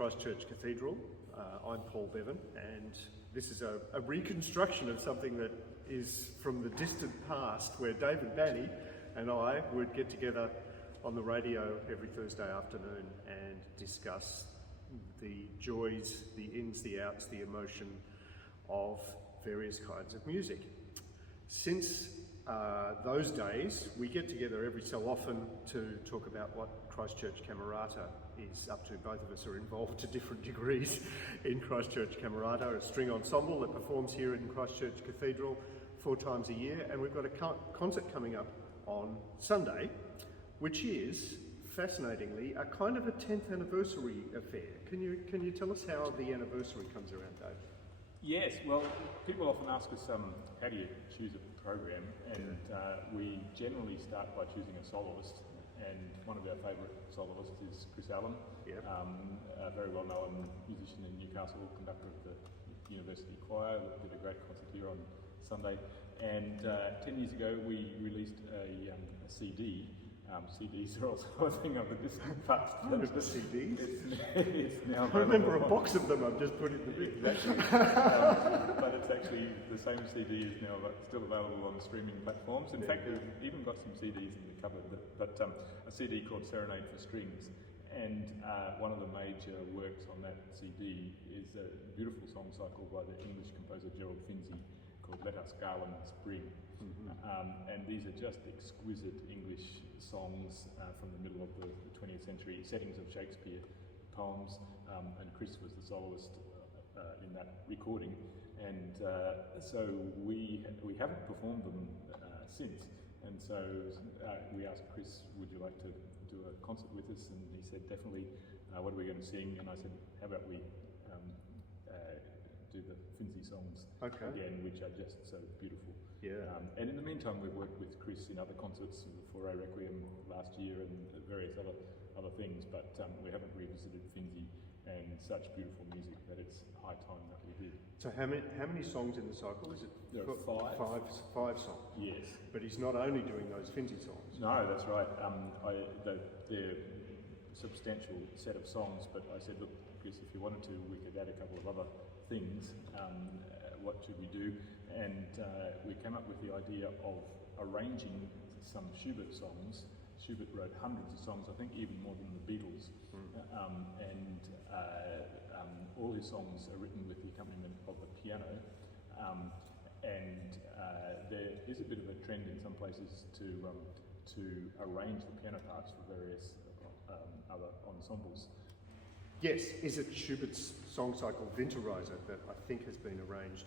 Christ Church Cathedral. I'm Paul Bevan, and this is a reconstruction of something that is from the distant past, where David Banney and I would get together on the radio every Thursday afternoon and discuss the joys, the ins, the outs, the emotion of various kinds of music. Since those days, we get together every so often to talk about what Christ Church Camerata is up to. Both of us are involved to different degrees in Christ Church Camerata, a string ensemble that performs here in Christ Church Cathedral 4 times a year, and we've got a concert coming up on Sunday, which is, fascinatingly, a kind of a 10th anniversary affair. Can you tell us how the anniversary comes around, Dave? Yes, well, people often ask us, how do you choose a program? And we generally start by choosing a soloist, and one of our favourite soloists is Chris Allan, a very well-known musician in Newcastle, conductor of the University Choir, did a great concert here on Sunday. And 10 years ago we released a CD. CDs are also a thing of the distant past. Remember CDs? It's now I remember a box of them I've just put in the bin. Exactly. But it's actually the same CD is now still available on streaming platforms. In fact, we've even got some CDs in the cupboard, but a CD called Serenade for Strings. And one of the major works on that CD is a beautiful song cycle by the English composer Finzi called Let Us Garlands Bring. And these are just exquisite English songs from the middle of the 20th century, settings of Shakespeare poems, and Chris was the soloist in that recording. And so we haven't performed them since. And so we asked Chris, would you like to do a concert with us? And he said, definitely. What are we going to sing? And I said, how about we do the Finzi songs again, which are just so beautiful. Yeah. And in the meantime, we've worked with Chris in other concerts for a Requiem last year and various other things, but we haven't revisited Finzi, and such beautiful music that it's high time that we did. So how many songs in the cycle? Is it? There are 5. Five songs. Yes. But he's not only doing those Finzi songs. No, that's right. They're a substantial set of songs, but I said, look, Chris, if you wanted to, we could add a couple of other things. What should we do? And we came up with the idea of arranging some Schubert songs. Schubert wrote hundreds of songs, I think even more than the Beatles. And all his songs are written with the accompaniment of the piano. And there is a bit of a trend in some places to arrange the piano parts for various other ensembles. Yes, is it Schubert's song cycle Winterreise that I think has been arranged,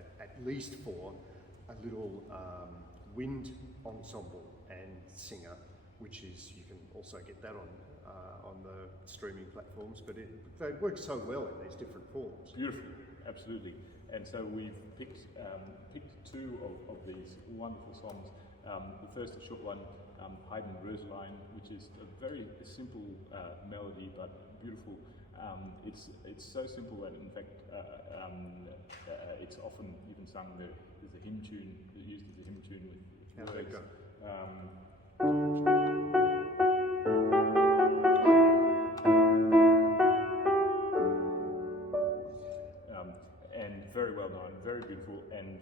at least for a little wind ensemble and singer, which is, you can also get that on the streaming platforms, but they work so well in these different forms. Beautiful, absolutely. And so we've picked 2 of these wonderful songs. The first, a short one, Heidenröslein, which is a very simple melody but beautiful. It's so simple that, in fact, it's often even sung. There's a hymn tune, used as a hymn tune with How's that go? And very well known, very beautiful, and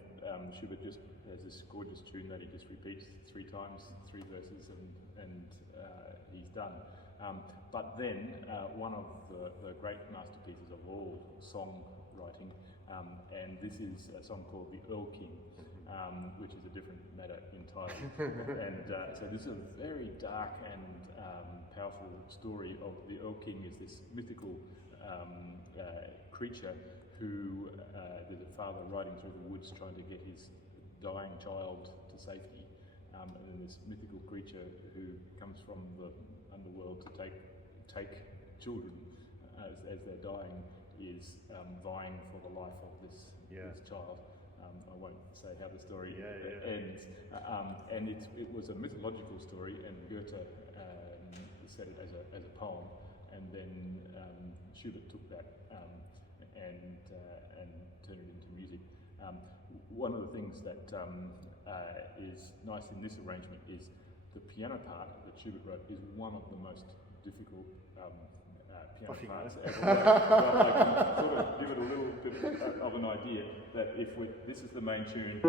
Schubert just has this gorgeous tune that he just repeats 3 times, 3 verses, and he's done. But then one of the great masterpieces of all songwriting, and this is a song called The Erlkönig, which is a different matter entirely. And so this is a very dark and powerful story of the Erlkönig. Is this mythical creature who there's a father riding through the woods trying to get his dying child to safety, and then this mythical creature who comes from the underworld to take children as they're dying is vying for the life of this child. I won't say how the story ends, and it was a mythological story, and Goethe said it as a poem, and then Schubert took that and turned it into music. One of the things that is nice in this arrangement is the piano part that Schubert wrote is one of the most difficult piano Off you parts go. ever. Well, I can sort of give it a little bit of an idea that if this is the main tune,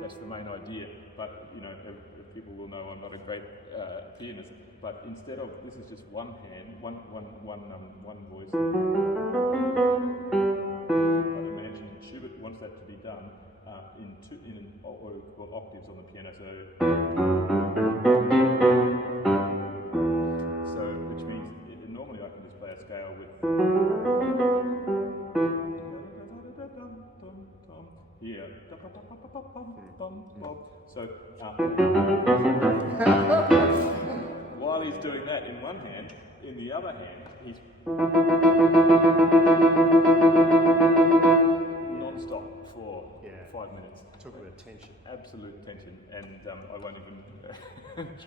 that's the main idea. But you know, people will know I'm not a great pianist. But instead of this is just one hand, one voice. But imagine Schubert wants that to be done in octaves on the piano. So which means normally I can just play a scale with here. So while he's doing that in one hand, in the other hand he's non-stop for 5 minutes. Talk about tension. Absolute tension, and I won't even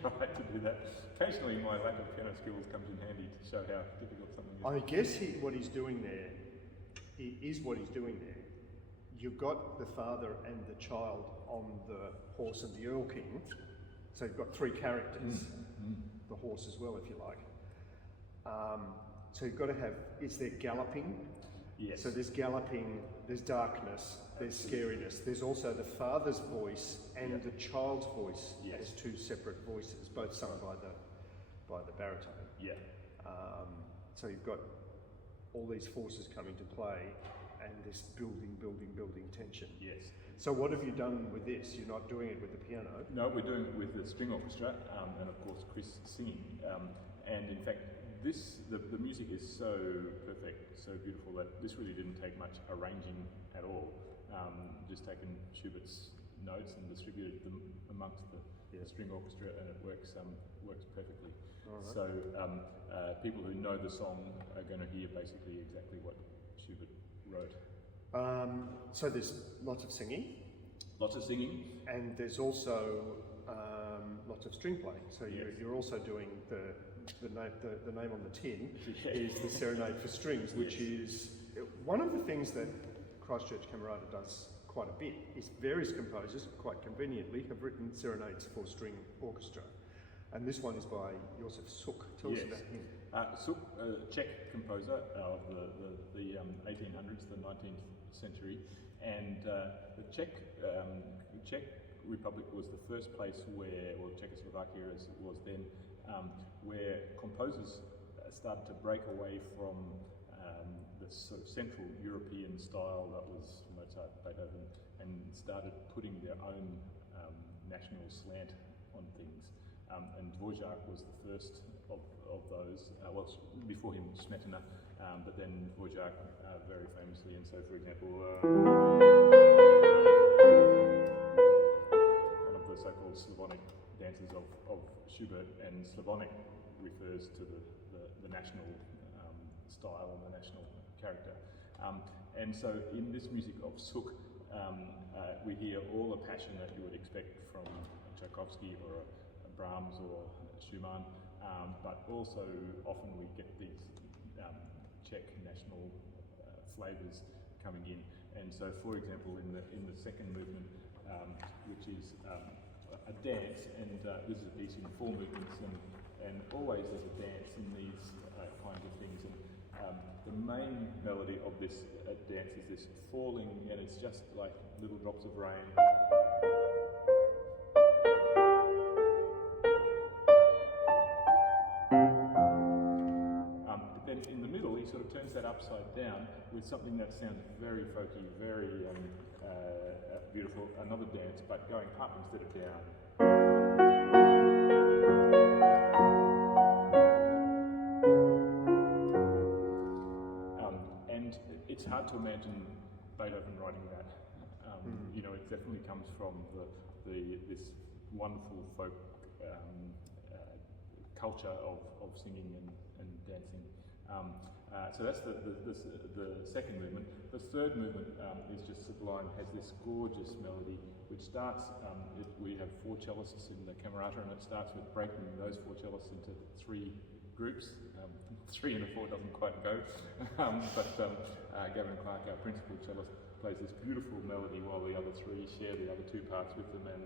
try to do that. Occasionally my lack of piano skills comes in handy to show how difficult something is. I guess what he's doing there is what he's doing there. You've got the father and the child on the horse and the Earl King, so you've got three characters, the horse as well, if you like. So you've got to have, is there galloping? Yes. So there's galloping, there's darkness, there's scariness. There's also the father's voice and the child's voice as two separate voices, both sung by the baritone. Yeah. So you've got all these forces come into play and this building tension. Yes. So what have you done with this? You're not doing it with the piano? No, we're doing it with the string orchestra and of course Chris singing. And in fact, the music is so perfect, so beautiful that this really didn't take much arranging at all. Just taken Schubert's notes and distributed them amongst the string orchestra, and it works perfectly. Right. So people who know the song are going to hear basically exactly what Schubert wrote. So there's lots of singing. Lots of singing. And there's also lots of string playing. So you're also doing the name on the tin is the Serenade for Strings, which is one of the things that Christ Church Camerata does quite a bit. Is various composers, quite conveniently, have written serenades for string orchestra. And this one is by Josef Suk. Tell us about him. Suk, Czech composer of the 1800s, the 19th century, and the Czech Republic was the first place where, or Czechoslovakia as it was then, where composers started to break away from the sort of Central European style that was Mozart, Beethoven, and started putting their own national slant on things. And Dvorak was the first of those. Well, before him, Smetana, but then Dvorak very famously. And so, for example, one of the so-called Slavonic dances of Schubert, and Slavonic refers to the national style and the national character. And so, in this music of Suk, we hear all the passion that you would expect from Tchaikovsky or Brahms or Schumann, but also often we get these Czech national flavors coming in. And so, for example, in the second movement, which is a dance, and this is a piece in 4 movements, and always there's a dance in these kinds of things. And the main melody of this dance is this falling, and it's just like little drops of rain. Then in the middle, he sort of turns that upside down with something that sounds very folky, very beautiful, another dance, but going up instead of down. And it's hard to imagine Beethoven writing that. You know, it definitely comes from this wonderful folk culture of singing and dancing. So that's the second movement. The third movement is just sublime, has this gorgeous melody which starts, we have 4 cellists in the Camerata, and it starts with breaking those 4 cellists into 3 groups. 3 and a 4 doesn't quite go, but Gavin Clark, our principal cellist, plays this beautiful melody while the other 3 share the other 2 parts with them. And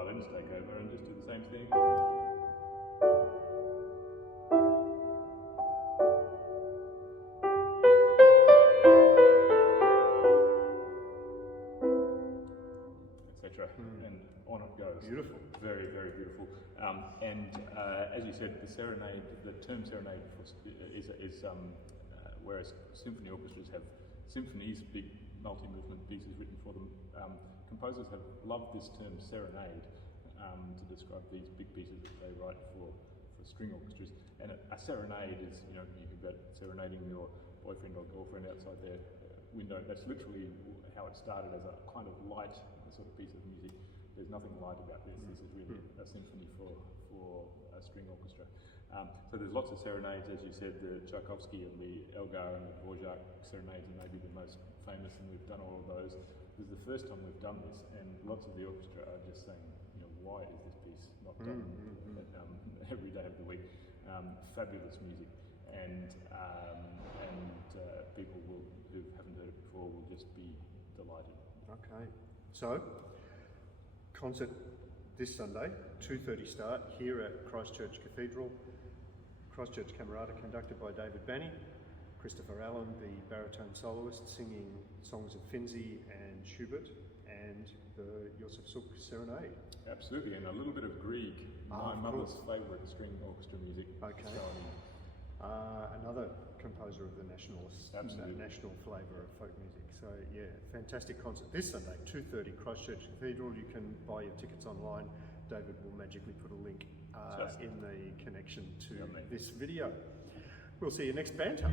violins take over and just do the same thing. Etc. And on it goes. Beautiful. Very, very beautiful. As you said, the serenade, the term serenade is whereas symphony orchestras have symphonies, big multi-movement pieces written for them, composers have loved this term serenade to describe these big pieces that they write for string orchestras. And a serenade is, you think about serenading your boyfriend or girlfriend outside their window. That's literally how it started, as a kind of light sort of piece of music. There's nothing light about this. This is really a symphony for a string orchestra. So there's lots of serenades, as you said. The Tchaikovsky and the Elgar and the Dvorak serenades are maybe the most famous, and we've done all of those. This is the first time we've done this, and lots of the orchestra are just saying, why is this piece not done every day of the week? Fabulous music, and people who haven't heard it before will just be delighted. Okay, so concert this Sunday, 2:30 start here at Christ Church Cathedral. Christ Church Camerata, conducted by David Banney. Christopher Allan, the baritone soloist, singing songs of Finzi and Schubert, and the Josef Suk Serenade. Absolutely, and a little bit of Grieg, my mother's favourite string orchestra music. Okay. Another composer of the national flavour of folk music. So yeah, fantastic concert this Sunday, 2:30, Christ Church Cathedral. You can buy your tickets online. David will magically put a link in the connection to this video. We'll see you next Banter.